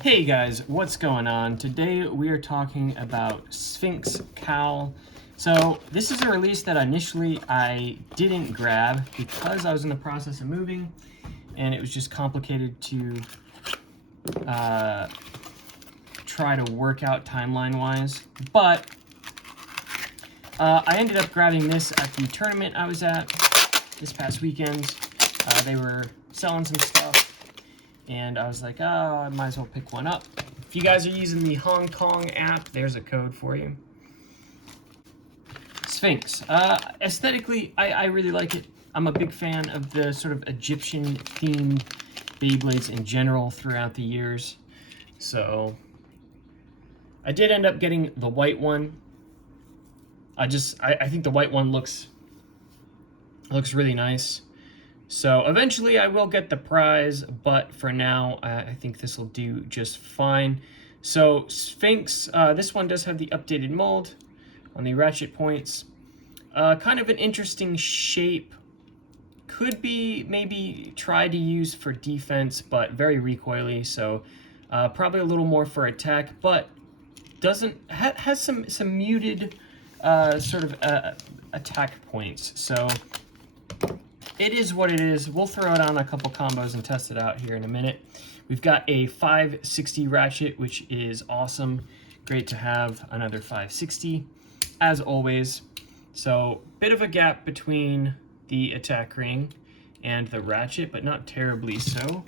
Hey guys, what's going on? Today we are talking about Sphinx Cowl. So this is a release that initially I didn't grab because I was in the process of moving and it was just complicated to try to work out timeline-wise. But I ended up grabbing this at the tournament I was at this past weekend. They were selling some stuff. And I was like, oh, I might as well pick one up. If you guys are using the Hong Kong app, there's a code for you. Sphinx. Aesthetically, I really like it. I'm a big fan of the sort of Egyptian-themed Beyblades in general throughout the years. So, I did end up getting the white one. I think the white one looks really nice. So eventually I will get the prize, but for now, I think this will do just fine. So Sphinx, this one does have the updated mold on the ratchet points. Kind of an interesting shape. Could be maybe tried to use for defense, but very recoily, so probably a little more for attack, but has some muted sort of attack points. So it is what it is. We'll throw it on a couple combos and test it out here in a minute. We've got a 560 ratchet, which is awesome. Great to have another 560, as always. So, bit of a gap between the attack ring and the ratchet, but not terribly so.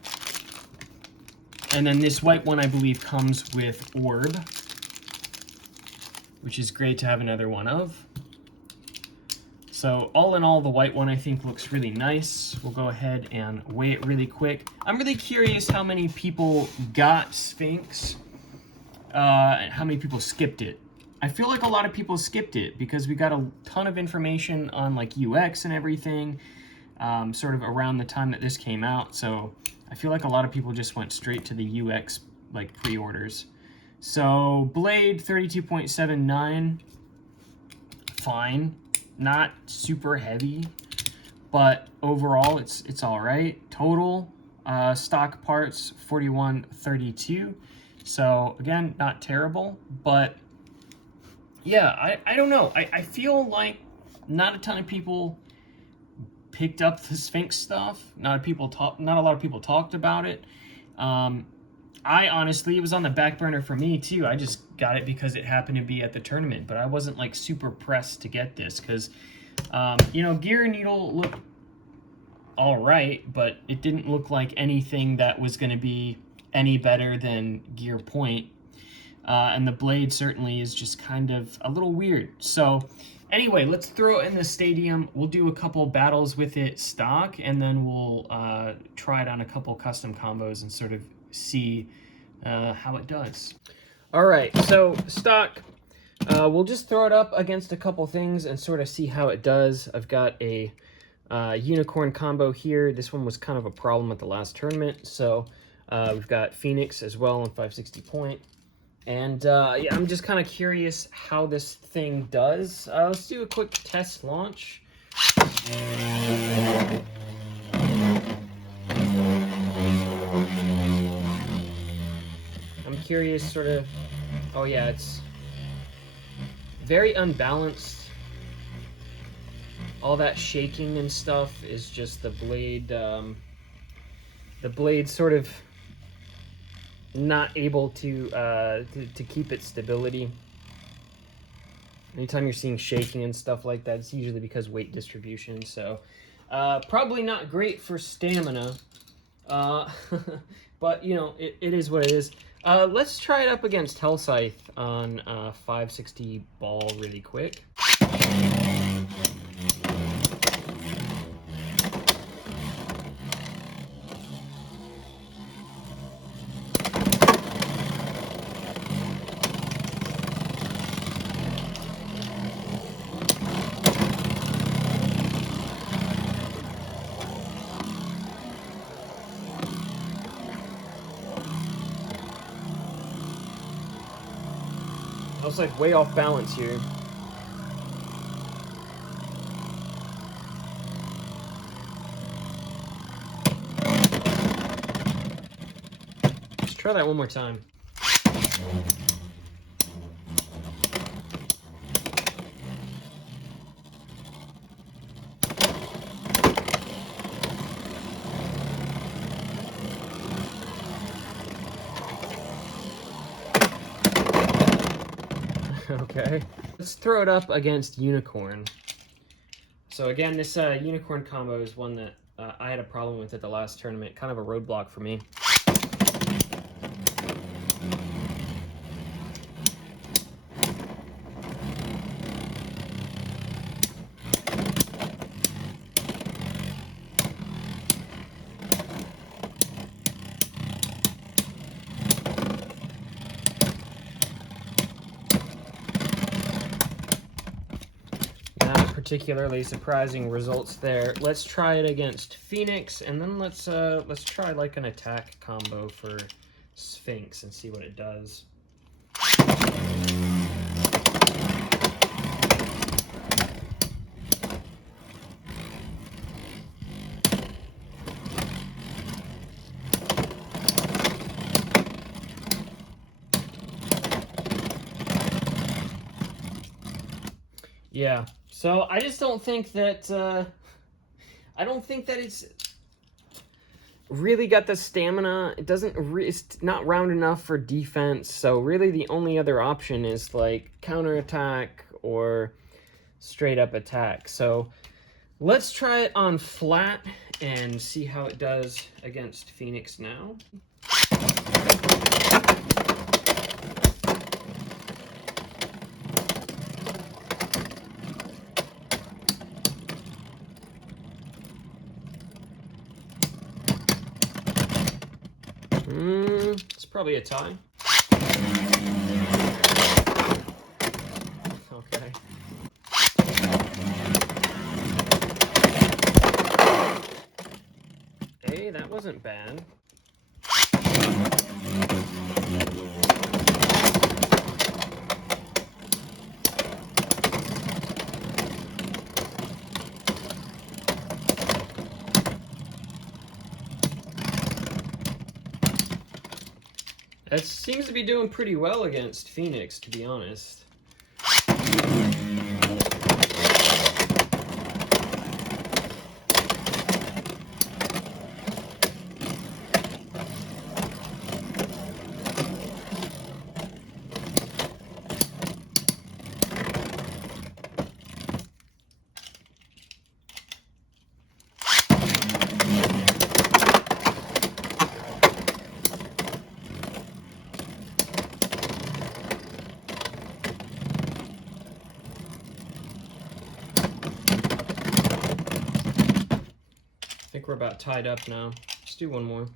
And then this white one, I believe, comes with orb, which is great to have another one of. So all in all, the white one I think looks really nice. We'll go ahead and weigh it really quick. I'm really curious how many people got Sphinx and how many people skipped it. I feel like a lot of people skipped it because we got a ton of information on like UX and everything sort of around the time that this came out. So I feel like a lot of people just went straight to the UX like pre-orders. So Blade 32.79, fine. Not super heavy, but overall it's all right. Total stock parts 4132. So again, not terrible, but yeah, I don't know. I feel like not a ton of people picked up the Sphinx stuff. Not a lot of people talked about it. I honestly, it was on the back burner for me too. I just got it because it happened to be at the tournament, but I wasn't like super pressed to get this because, you know, Gear Needle looked all right, but it didn't look like anything that was going to be any better than Gear Point. And the Blade certainly is just kind of a little weird. So anyway, let's throw it in the stadium. We'll do a couple battles with it stock, and then we'll try it on a couple custom combos and sort of see how it does. All right, so stock, we'll just throw it up against a couple things and sort of see how it does. I've got a unicorn combo here. This one was kind of a problem at the last tournament, so we've got Phoenix as well on 560 point. And yeah, I'm just kind of curious how this thing does. Let's do a quick test launch. I'm curious sort of, oh yeah, it's very unbalanced. All that shaking and stuff is just the blade sort of not able to keep its stability. Anytime you're seeing shaking and stuff like that, it's usually because weight distribution. So probably not great for stamina, but you know, it is what it is. Let's try it up against Hellscythe on 560 ball really quick. I was like way off balance here. try that one more time. Okay, let's throw it up against Unicorn. So again, this Unicorn combo is one that I had a problem with at the last tournament, kind of a roadblock for me. Particularly surprising results there. Let's try it against Phoenix, and then let's try like an attack combo for Sphinx and see what it does. Yeah. So I just don't think that it's really got the stamina. It doesn't. It's not round enough for defense. So really, the only other option is like counterattack or straight up attack. So let's try it on flat and see how it does against Phoenix now. It's probably a tie. Okay. Hey, that wasn't bad. It seems to be doing pretty well against Phoenix, to be honest. I think we're about tied up now. Let's do one more.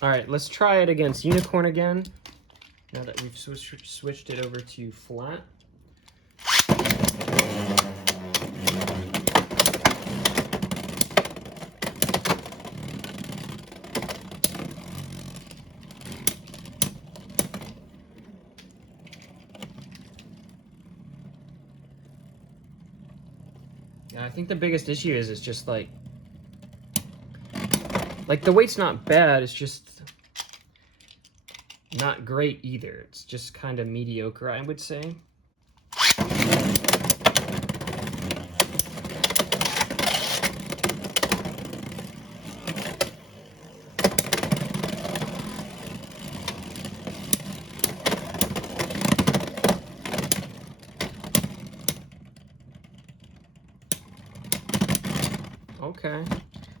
All right, let's try it against Unicorn again. Now that we've switched it over to flat. I think the biggest issue is it's just like the weight's not bad, it's just not great either. It's just kind of mediocre, I would say. Okay,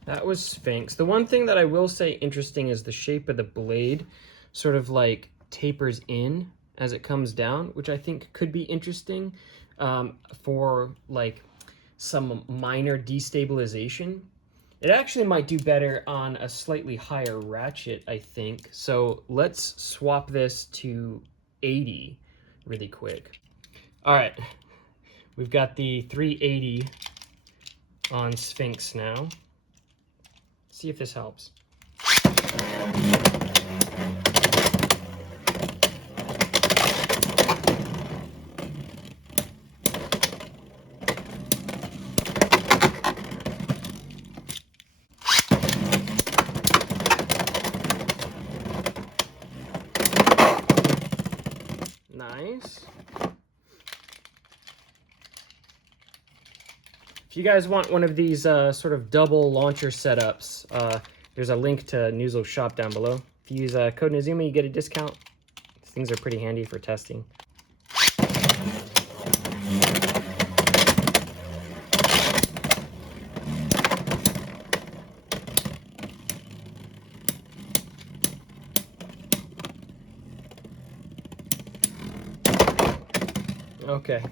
that was Sphinx. The one thing that I will say interesting is the shape of the blade sort of like tapers in as it comes down, which I think could be interesting for like some minor destabilization. It actually might do better on a slightly higher ratchet, I think. So let's swap this to 80 really quick. All right, we've got the 380 on Sphinx now. See if this helps. Sphinx. If you guys want one of these sort of double launcher setups, there's a link to Nuzlo's shop down below. If you use code Nizumi, you get a discount. These things are pretty handy for testing. Okay,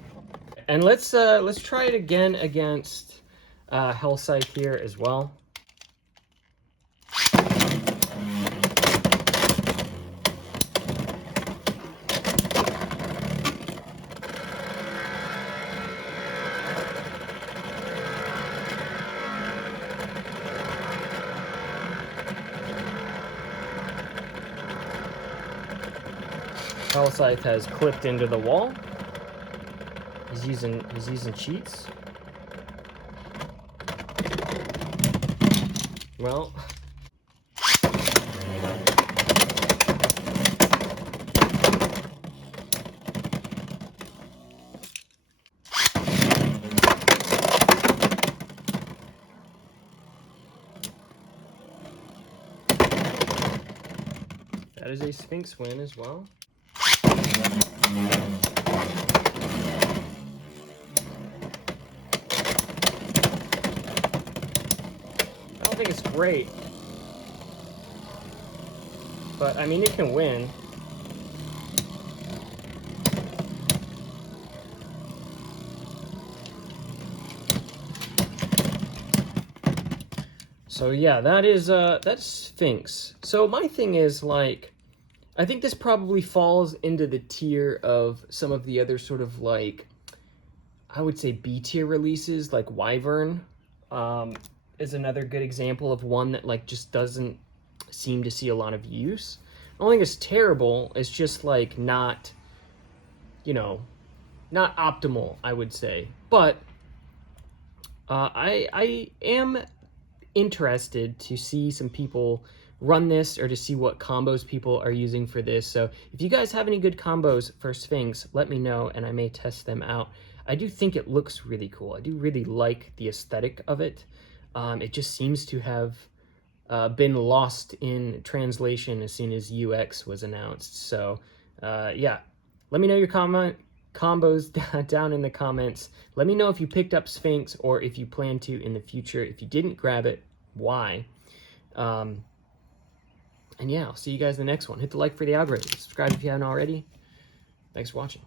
and let's try it again against Hellscythe here as well. Hellscythe has clipped into the wall. He's using cheats. Well, that is a Sphinx win as well. I don't think it's great, but I mean, it can win. So yeah, that's Sphinx. So my thing is, like, I think this probably falls into the tier of some of the other sort of, like, I would say B tier releases, like Wyvern is another good example of one that, like, just doesn't seem to see a lot of use. I don't think it's terrible. It's just, like, not, you know, not optimal, I would say. But I am interested to see some people run this, or to see what combos people are using for this. So if you guys have any good combos for Sphinx, let me know and I may test them out. I do think it looks really cool. I do really like the aesthetic of it. It just seems to have been lost in translation as soon as UX was announced. So yeah, let me know your combos down in the comments. Let me know if you picked up Sphinx or if you plan to in the future. If you didn't grab it, why? And yeah, I'll see you guys in the next one. Hit the like for the algorithm. Subscribe if you haven't already. Thanks for watching.